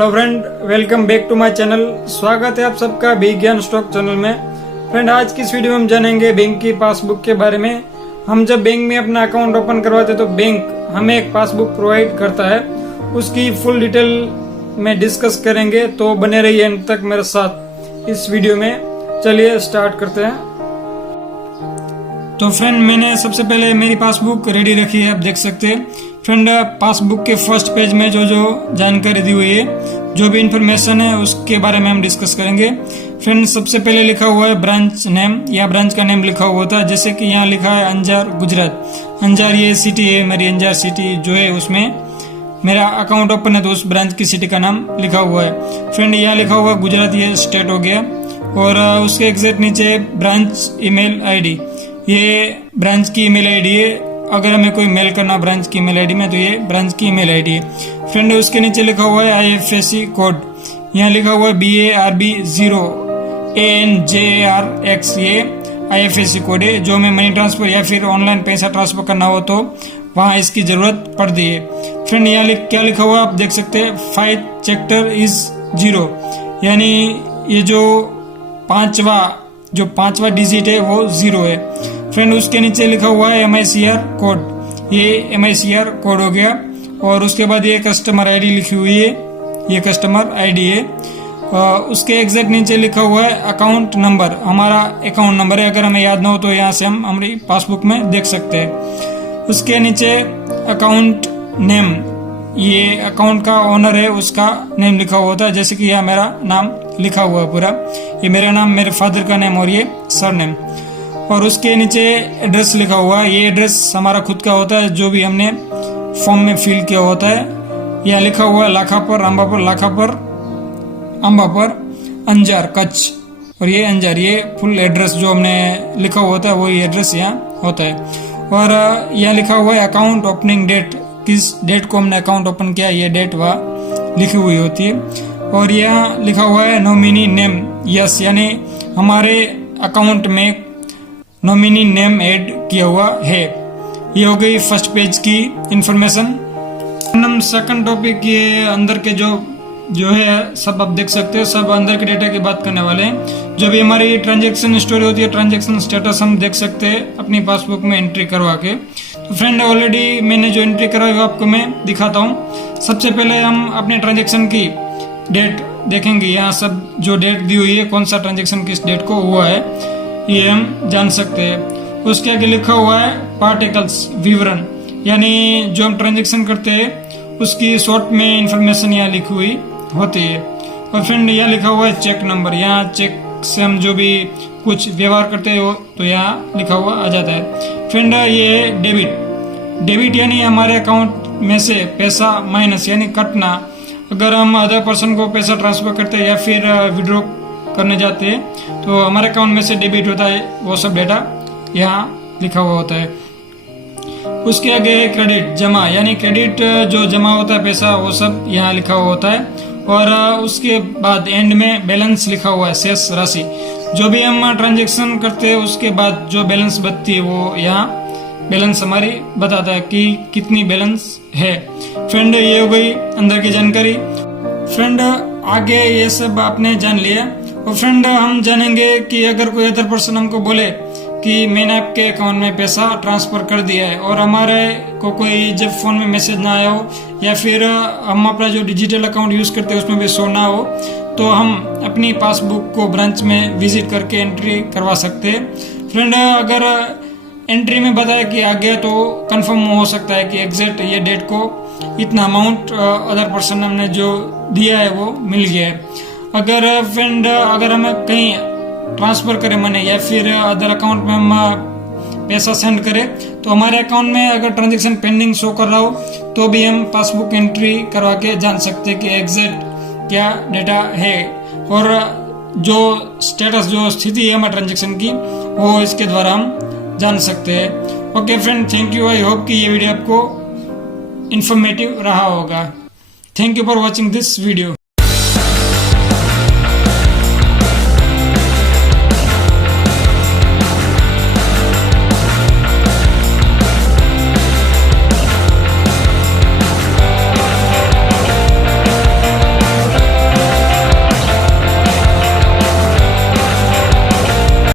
Hello friend, welcome back to my channel. स्वागत है आप सबका विज्ञान स्टॉक चैनल में। फ्रेंड, आज की इस वीडियो में हम जानेंगे बैंक की पासबुक के बारे में। हम जब बैंक में अपना अकाउंट ओपन करवाते तो बैंक हमें एक पासबुक प्रोवाइड करता है, उसकी फुल डिटेल में डिस्कस करेंगे, तो बने रहिए अंत तक मेरे साथ इस वीडियो में। चलिए स्टार्ट करते हैं। तो फ्रेंड, मैंने सबसे पहले मेरी पासबुक रेडी रखी है, आप देख सकते हैं। फ्रेंड, पासबुक के फर्स्ट पेज में जो जानकारी दी हुई है, जो भी इंफॉर्मेशन है उसके बारे में हम डिस्कस करेंगे। फ्रेंड, सबसे पहले लिखा हुआ है ब्रांच नेम, या ब्रांच का नेम लिखा हुआ था, जैसे कि यहाँ लिखा है अंजार गुजरात। अंजार ये सिटी है, मेरी अंजार सिटी जो है उसमें मेरा अकाउंट ओपन है, तो उस ब्रांच की सिटी का नाम लिखा हुआ है। फ्रेंड, यहाँ लिखा हुआ गुजरात, ये स्टेट हो गया। और उसके एग्जैक्ट नीचे ब्रांच ईमेल आईडी, ये ब्रांच की ईमेल आईडी है। अगर हमें कोई मेल करना ब्रांच की ईमेल आईडी में, तो ये ब्रांच की ईमेल आईडी है। फ्रेंड, उसके नीचे लिखा हुआ है IFSC कोड, यहाँ लिखा हुआ है BARB0 ANJRX, ये IFSC कोड है। जो हमें मनी ट्रांसफर या फिर ऑनलाइन पैसा ट्रांसफर करना हो तो वहाँ इसकी जरूरत पड़ती है। फ्रेंड, यहाँ क्या लिखा हुआ आप देख सकते हैं, 5 चैप्टर इज 0, यानी ये जो पांचवा डिजिट है वो 0 है। फ्रेंड, उसके नीचे लिखा हुआ है MICR कोड, ये MICR कोड हो गया। और उसके बाद ये कस्टमर आईडी लिखी हुई है, ये कस्टमर आईडी है। उसके एग्जैक्ट नीचे लिखा हुआ है अकाउंट नंबर, हमारा अकाउंट नंबर है। अगर हमें याद ना हो तो यहाँ से हम हमारी पासबुक में देख सकते हैं। उसके नीचे अकाउंट नेम, ये अकाउंट का ओनर है उसका नेम लिखा हुआ था, जैसे कि यह मेरा नाम लिखा हुआ है पूरा, ये मेरा नाम, मेरे फादर का नेम और ये सर नेम। और उसके नीचे एड्रेस लिखा हुआ है, ये एड्रेस हमारा खुद का होता है, जो भी हमने फॉर्म में फिल किया होता है। यहाँ लिखा हुआ है लाखापर अंबापर अंजार कच्छ, और ये अंजार, ये फुल एड्रेस जो हमने लिखा होता है वही एड्रेस यहाँ होता है। और यहाँ लिखा हुआ है अकाउंट ओपनिंग डेट, किस डेट को हमने अकाउंट ओपन किया, ये डेट वहाँ लिखी हुई होती है। और यहाँ लिखा हुआ है नॉमिनी नेम, यस, यानी हमारे अकाउंट में नॉमिनी नेम ऐड किया हुआ है। ये हो गई फर्स्ट पेज की इंफॉर्मेशन। हम सेकंड टॉपिक ये अंदर के जो है सब आप देख सकते हैं, सब अंदर के डेटा की बात करने वाले हैं। जो भी हमारी ट्रांजैक्शन स्टोरी होती है, ट्रांजैक्शन स्टेटस हम देख सकते हैं अपनी पासबुक में एंट्री करवा के। तो फ्रेंड, ऑलरेडी मैंने जो एंट्री करवाई वो आपको मैं दिखाता हूँ। सबसे पहले हम अपने ट्रांजैक्शन की डेट देखेंगे। यहाँ सब जो डेट दी हुई है, कौन सा ट्रांजैक्शन किस डेट को हुआ है, ये हम जान सकते हैं। उसके आगे लिखा हुआ है पार्टिकल्स, विवरण, यानी जो हम ट्रांजैक्शन करते हैं उसकी शॉर्ट में इंफॉर्मेशन यहाँ लिखी हुई होती है। और फ्रेंड, यहाँ लिखा हुआ है चेक नंबर, यहाँ चेक से हम जो भी कुछ व्यवहार करते हैं तो यहाँ लिखा हुआ आ जाता है। फ्रेंड, ये डेबिट यानी हमारे अकाउंट में से पैसा माइनस यानी कटना। अगर हम अदर पर्सन को पैसा ट्रांसफर करते हैं या फिर विड्रॉ करने जाते हैं तो हमारे अकाउंट में से डेबिट होता है, वो सब डेटा यहाँ लिखा हुआ होता है। उसके आगे है क्रेडिट, जमा, यानी क्रेडिट जो जमा होता है पैसा, वो सब यहाँ लिखा हुआ होता है। और उसके बाद एंड में बैलेंस लिखा हुआ है, शेष राशि। जो भी हम ट्रांजैक्शन करते हैं उसके बाद जो बैलेंस बचती है वो यहाँ बैलेंस हमारी बताता है कि कितनी बैलेंस है। फ्रेंड, ये हो गई अंदर की जानकारी। फ्रेंड, आगे ये सब आपने जान लिया। और फ्रेंड, हम जानेंगे कि अगर कोई अदर पर्सन हमको बोले कि मैंने आपके अकाउंट में पैसा ट्रांसफर कर दिया है, और हमारे को कोई जब फोन में मैसेज ना आया हो या फिर हम अपना जो डिजिटल अकाउंट यूज करते हैं उसमें भी शो ना हो, तो हम अपनी पासबुक को ब्रांच में विजिट करके एंट्री करवा सकते हैं। फ्रेंड, अगर एंट्री में बताया कि आ गया तो कंफर्म हो सकता है कि एग्जैक्ट ये डेट को इतना अमाउंट अदर पर्सन हमने जो दिया है वो मिल गया है। अगर फ्रेंड, अगर हमें कहीं ट्रांसफर करें मनी या फिर अदर अकाउंट में हम पैसा सेंड करें, तो हमारे अकाउंट में अगर ट्रांजैक्शन पेंडिंग शो कर रहा हो तो भी हम पासबुक एंट्री करवा के जान सकते हैं कि एग्जैक्ट क्या डेटा है, और जो स्टेटस, जो स्थिति है हमारे ट्रांजैक्शन की, वो इसके द्वारा हम जान सकते हैं। Okay friend, thank you. I hope कि ये वीडियो आपको इंफॉर्मेटिव रहा होगा। Thank you for watching this video.